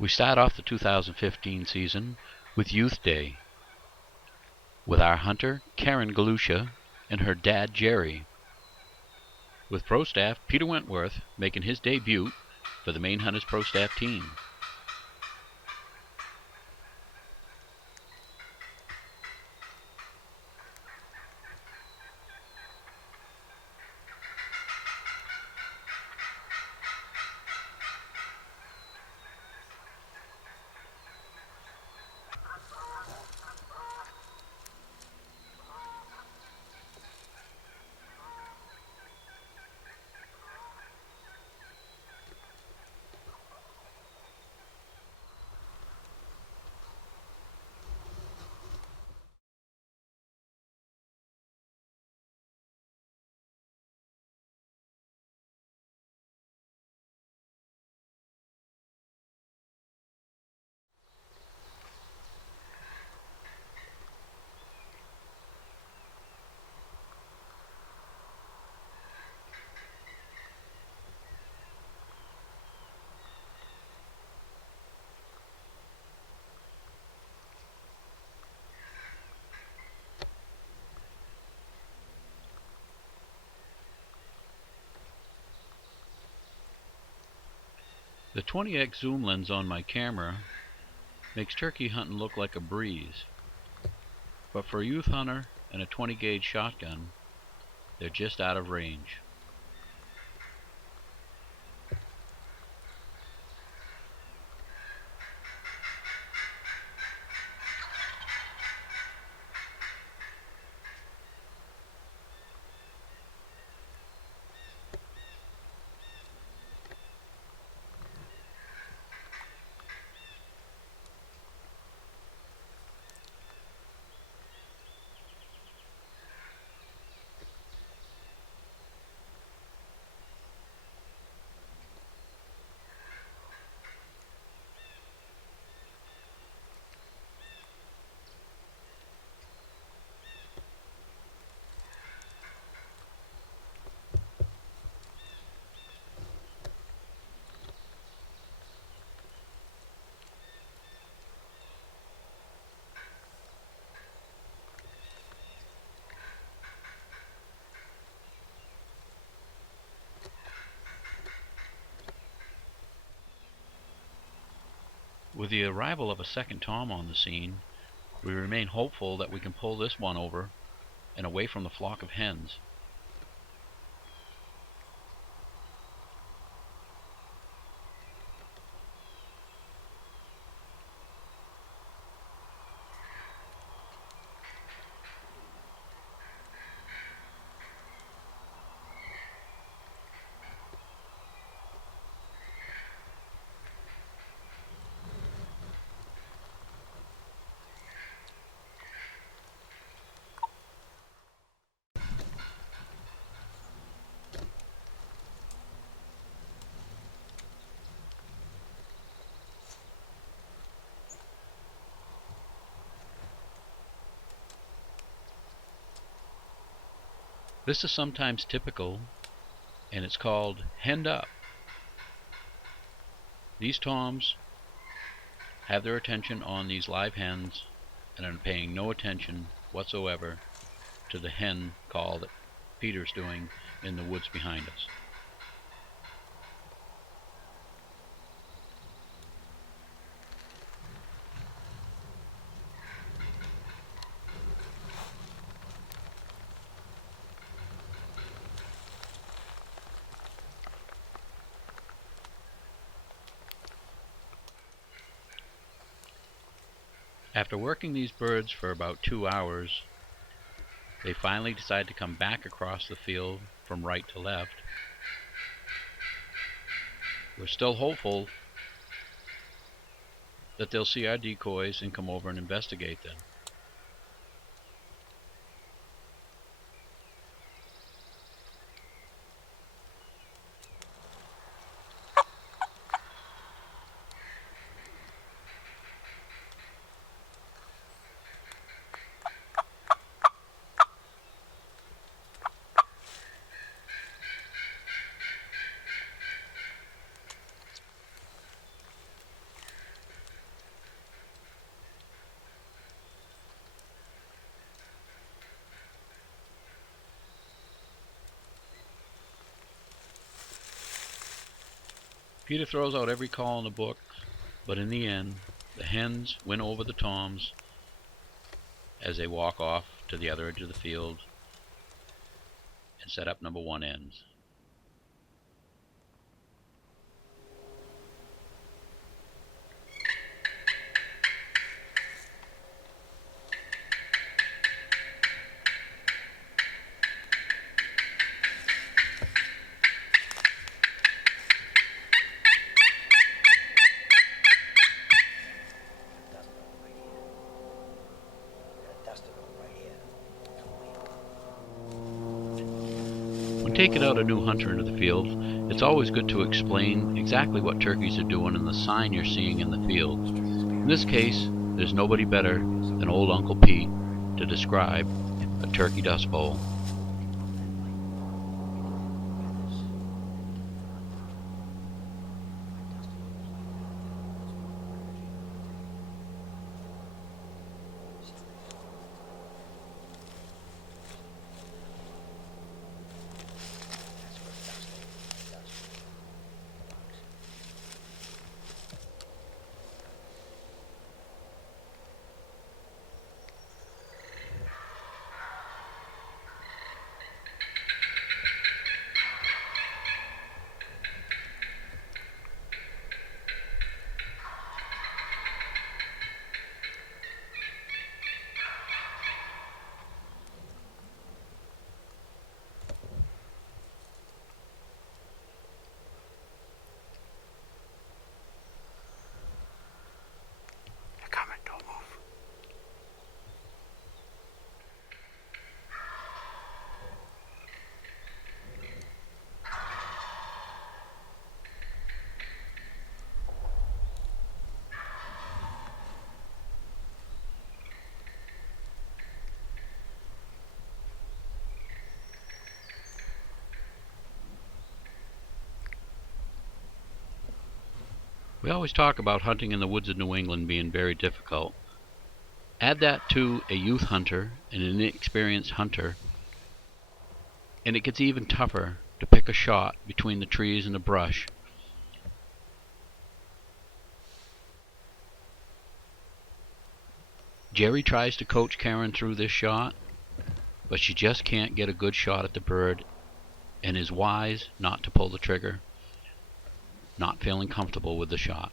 We start off the 2015 season with Youth Day, with our hunter, Karen Galusha, and her dad, Jerry, with pro staff Peter Wentworth making his debut for the Maine Hunters pro staff team. The 20x zoom lens on my camera makes turkey hunting look like a breeze, but for a youth hunter and a 20 gauge shotgun, they're just out of range. With the arrival of a second tom on the scene, we remain hopeful that we can pull this one over and away from the flock of hens. This is sometimes typical, and it's called henned up. These toms have their attention on these live hens and are paying no attention whatsoever to the hen call that Peter's doing in the woods behind us. After working these birds for about 2 hours, they finally decide to come back across the field from right to left. We're still hopeful that they'll see our decoys and come over and investigate them. Peter throws out every call in the book, but in the end, the hens win over the toms as they walk off to the other edge of the field and set up number 1 ends. When taking out a new hunter into the field, it's always good to explain exactly what turkeys are doing and the sign you're seeing in the field. In this case, there's nobody better than old Uncle Pete to describe a turkey dust bowl. We always talk about hunting in the woods of New England being very difficult. Add that to a youth hunter, an inexperienced hunter, and it gets even tougher to pick a shot between the trees and the brush. Jerry tries to coach Karen through this shot, but she just can't get a good shot at the bird and is wise not to pull the trigger, not feeling comfortable with the shot.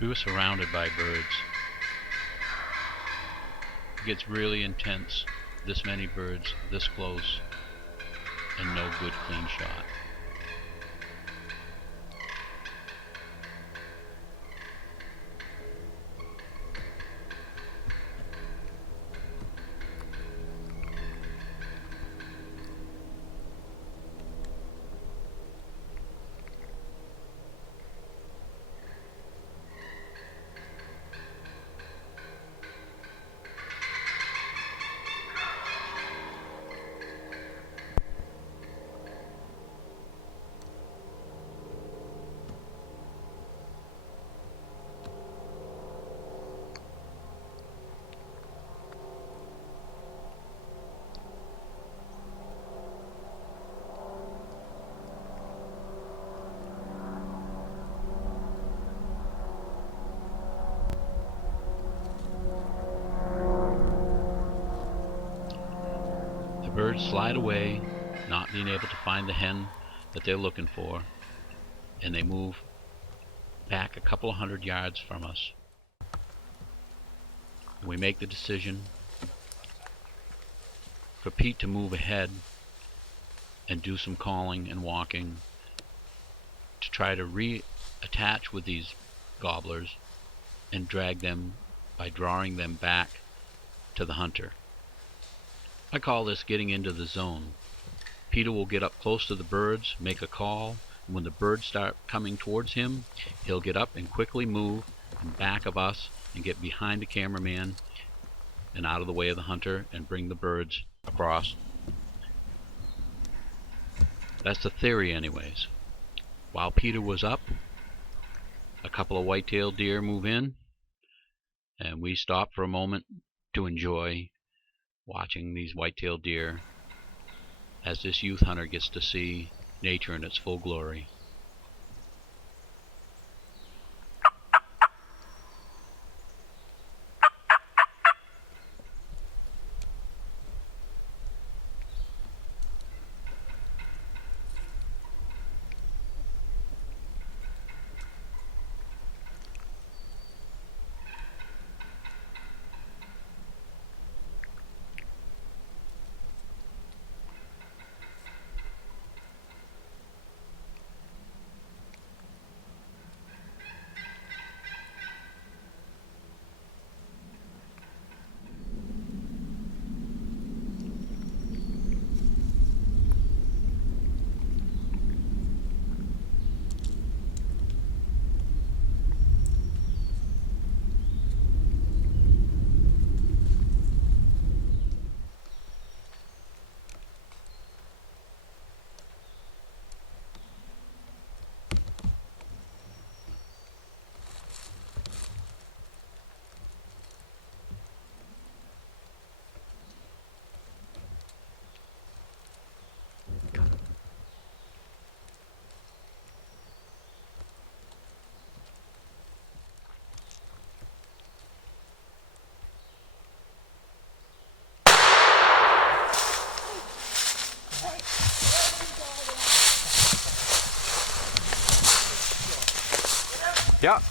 We were surrounded by birds. It gets really intense, this many birds, this close, and no good clean shot. birds slide away, not being able to find the hen that they're looking for, and they move back a couple of 100 yards from us. We make the decision for Pete to move ahead and do some calling and walking to try to reattach with these gobblers and drag them by drawing them back to the hunter. I call this getting into the zone. Peter will get up close to the birds, make a call, and when the birds start coming towards him, he'll get up and quickly move in back of us and get behind the cameraman and out of the way of the hunter and bring the birds across. That's the theory anyways. While Peter was up, a couple of white-tailed deer move in, and we stop for a moment to enjoy watching these white-tailed deer as this youth hunter gets to see nature in its full glory. Yeah. You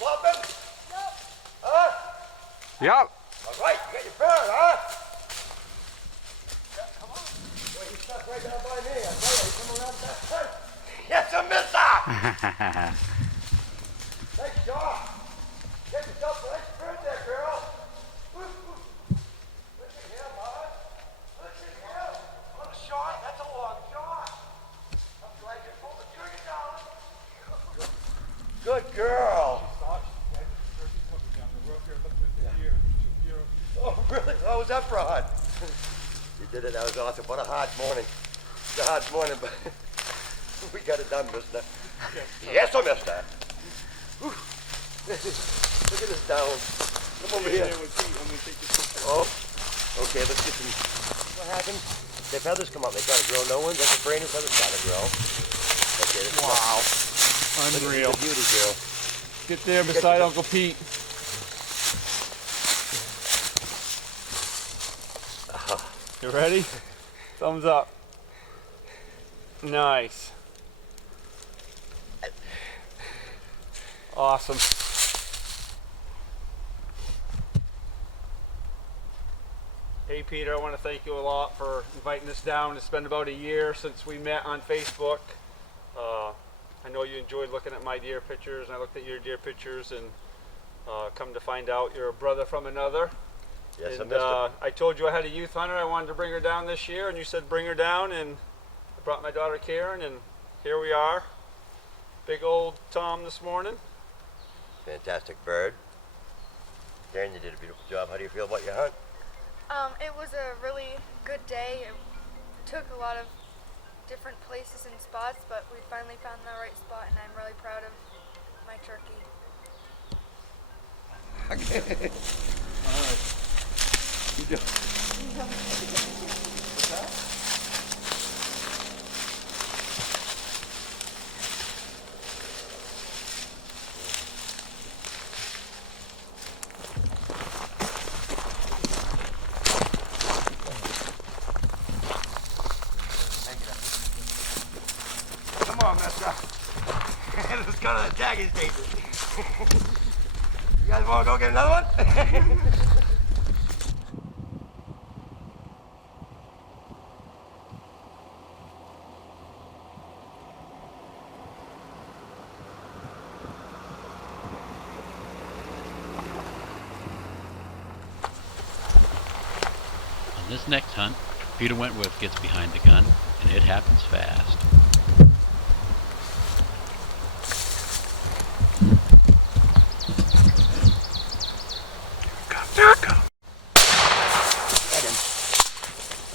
flopping? No. Huh? Yeah. All right, you got your bird, huh? Yeah, come on. Boy, you stuck right down by me. I tell you, you come around that way. Yes, a mister! Nice shot. Get yourself a nice bird there, girl. Look at him, huh? Look at him. On a shot, that's a long shot. I'm glad you pulled the trigger down. Good girl. Oh, really? How was that for a hunt? You did it. That was awesome. What a hard morning. It's a hard morning, but we got it done, mister. Yes, sir, mister. Whew. Look at this down. Come over here. Oh, okay, let's get some. What happened? The feathers come up. They try to grow no ones. That's a brand new feather trying to grow. Okay, Wow. Unreal. Look at the beauty, girl. Get there beside Uncle Pete. You ready? Thumbs up. Nice. Awesome. Hey Peter, I want to thank you a lot for inviting us down. It's been about a year since we met on Facebook. I know you enjoyed looking at my deer pictures, and I looked at your deer pictures, and come to find out you're a brother from another. Yes, And, I missed I told you I had a youth hunter. I wanted to bring her down this year, and you said bring her down, and I brought my daughter Karen, and here we are. Big old Tom this morning. it. Fantastic bird. Karen, you did a beautiful job. How do you feel about your hunt? It was a really good day. It took a lot of different places and spots, but we finally found the right spot, and I'm really proud of my turkey. All right. You do. go to the tagging station. You guys want to go get another one? On this next hunt, Peter Wentworth gets behind the gun, and it happens fast.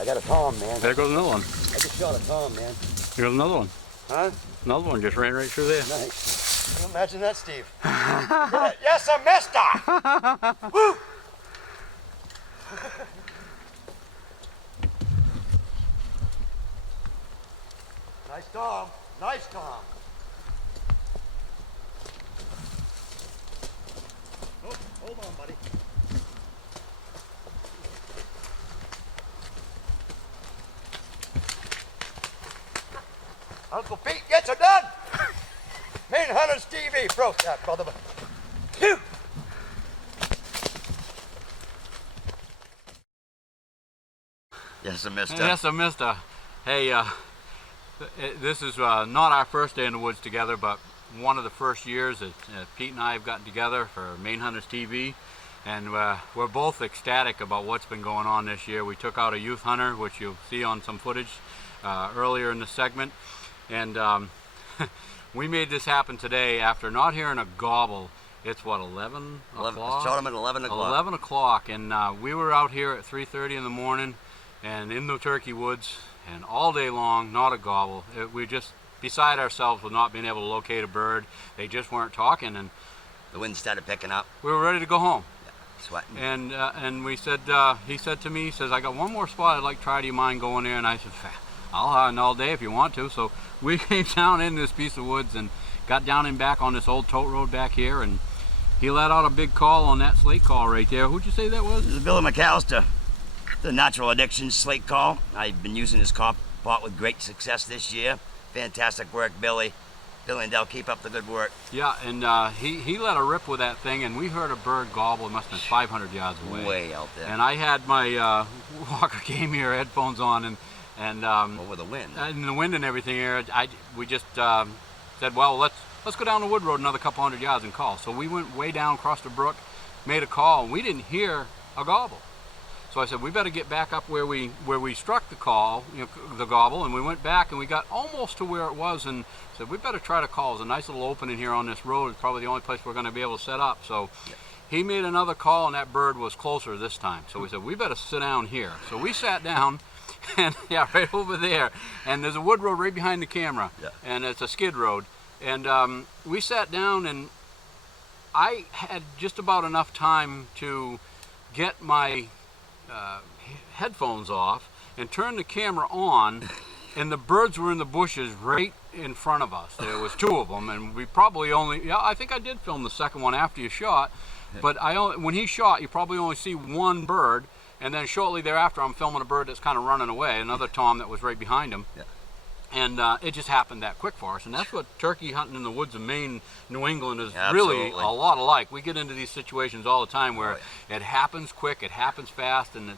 I got a tom, man. There goes another one. I just shot a tom, man. Here's another one. Huh? Another one just ran right through there. Nice. Can you imagine that, Steve? Yes, sir, mister! Woo! Nice tom. Nice tom. Oh, hold on, buddy. Uncle Pete gets it done. Main Hunters TV broke that, brother. Phew. Yes, sir, mister. Yes, sir, mister. Hey, this is not our first day in the woods together, but one of the first years that Pete and I have gotten together for Main Hunters TV, and we're both ecstatic about what's been going on this year. We took out a youth hunter, which you'll see on some footage earlier in the segment, and we made this happen today after not hearing a gobble. It's what, 11 o'clock? Shot him at 11 o'clock. 11 o'clock, and we were out here at 3:30 in the morning and in the turkey woods, and all day long, not a gobble. We just beside ourselves with not being able to locate a bird. They just weren't talking, and The wind started picking up. we were ready to go home. Yeah, sweating. And we said, he said to me, he says, I got one more spot I'd like to try. Do you mind going there? And I said, I'll hunt all day if you want to. So we came down in this piece of woods and got down and back on this old tote road back here, and he let out a big call on that slate call right there. Who'd you say that was? This is Billy McAllister, the Natural Addiction slate call. I've been using this pot with great success this year. Fantastic work, Billy. Billy and Dell, keep up the good work. Yeah, and he let a rip with that thing, and we heard a bird gobble. It must have been 500 yards away. Way out there. And I had my Walker Game Here headphones on, and Well, with the wind. and the wind and everything here, we just said, well, let's go down the wood road another couple hundred yards and call. So we went way down across the brook, made a call, and we didn't hear a gobble. So I said, we better get back up where we struck the call, the gobble, and we went back and we got almost to where it was, and said, we better try to call. There's a nice little opening here on this road. It's probably the only place we're going to be able to set up. So he made another call, and that bird was closer this time. So we said, we better sit down here. So we sat down, and yeah, right over there. And there's a wood road right behind the camera, and it's a skid road. And we sat down, and I had just about enough time to get my headphones off and turn the camera on, and the birds were in the bushes right in front of us. There was two of them, and we probably only, I think I did film the second one after you shot, but when he shot, you probably only see one bird, and then shortly thereafter I'm filming a bird that's kind of running away, another tom that was right behind him. And it just happened that quick for us, and that's what turkey hunting in the woods of Maine, New England is really a lot alike. We get into these situations all the time where it happens quick, it happens fast, and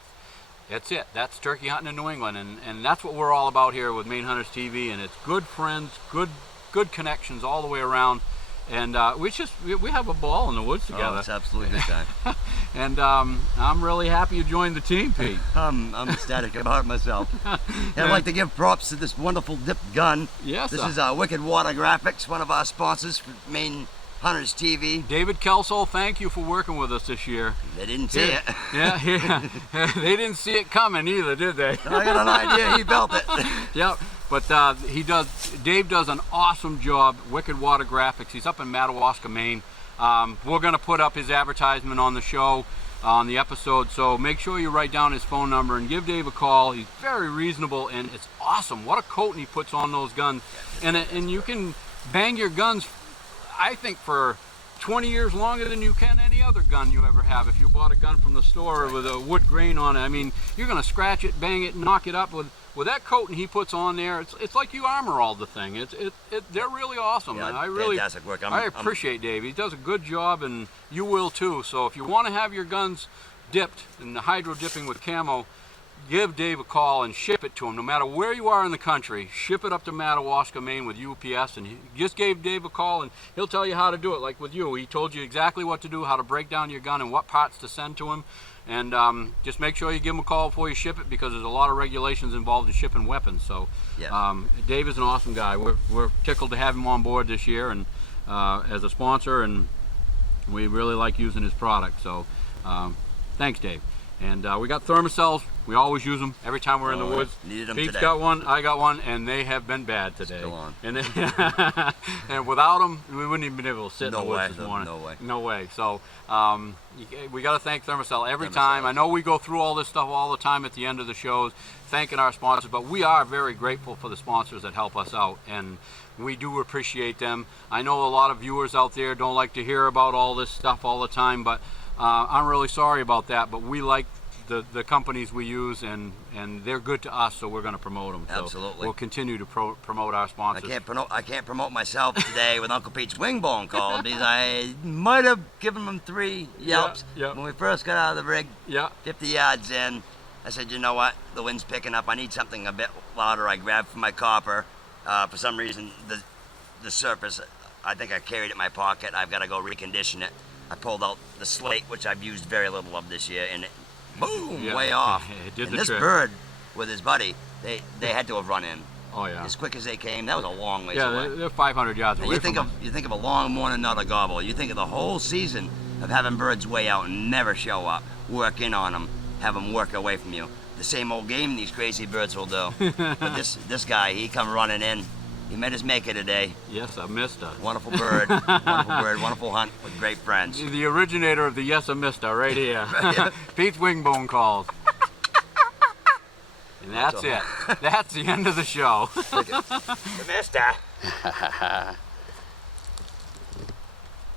that's it. That's turkey hunting in New England, and that's what we're all about here with Maine Hunters TV, and it's good friends, good connections all the way around, and we have a ball in the woods together. Oh, it's absolutely good time. And I'm really happy you joined the team, Pete. I'm ecstatic about it myself. And I'd like to give props to this wonderful dip gun. Yes, This sir. is Wicked Water Graphics, one of our sponsors for Maine Hunters TV. David Kelso, thank you for working with us this year. They didn't see it. Yeah. They didn't see it coming either, did they? I got an idea, he built it. Yep. But Dave does an awesome job. Wicked Water Graphics. He's up in Madawaska, Maine. We're going to put up his advertisement on the show, on the episode, so make sure you write down his phone number and give Dave a call. He's very reasonable, and it's awesome. What a coating he puts on those guns. And you can bang your guns, I think, for 20 years longer than you can any other gun you ever have. If you bought a gun from the store with a wood grain on it, I mean, you're going to scratch it, bang it, knock it up. With that coating he puts on there, it's like you armor all the thing. They're really awesome. Yeah, and I really, fantastic work. I appreciate Dave. He does a good job, and you will too. So if you want to have your guns dipped in the hydro dipping with camo, give Dave a call and ship it to him. No matter where you are in the country, ship it up to Madawaska, Maine with UPS, and he just gave Dave a call and he'll tell you how to do it. Like with you, he told you exactly what to do, how to break down your gun and what parts to send to him. And just make sure you give him a call before you ship it, because there's a lot of regulations involved in shipping weapons. So Dave is an awesome guy. We're tickled to have him on board this year and as a sponsor, and we really like using his product. So thanks, Dave. And we got thermocells. We always use them every time we're in the woods. Needed them Pete's today. got one, I got one, and they have been bad today. Still on. And, and without them, we wouldn't even been able to sit in the woods this morning. No way. No way. So we got to thank Thermacell every Thermacell. time. I know we go through all this stuff all the time at the end of the shows, thanking our sponsors, but we are very grateful for the sponsors that help us out, and we do appreciate them. I know a lot of viewers out there don't like to hear about all this stuff all the time, but I'm really sorry about that, but we like the companies we use, and they're good to us, so we're going to promote them. So Absolutely. we'll continue to promote our sponsors. I can't promote myself today with Uncle Pete's wing bone call, because I might have given him 3 yelps when we first got out of the rig. 50 yards in, I said, you know what? The wind's picking up. I need something a bit louder. I grabbed for my copper. For some reason, the surface, I think I carried it in my pocket. I've got to go recondition it. I pulled out the slate, which I've used very little of this year, and it, boom, way off. It did and the this trick. bird with his buddy, they had to have run in. Oh yeah. As quick as they came, that was a long ways Yeah, away. they're 500 yards And away you think from of us. you think of a long morning, not a gobble. You think of the whole season of having birds way out and never show up. Work in on them, have them work away from you. The same old game these crazy birds will do. But this guy, he come running in. He met his maker today. Yes, I missed her. Wonderful bird, wonderful hunt with great friends. The originator of the Yes, I missed her, right here. Right. Pete's Wingbone calls. And that's it. That's the end of the show. You missed her.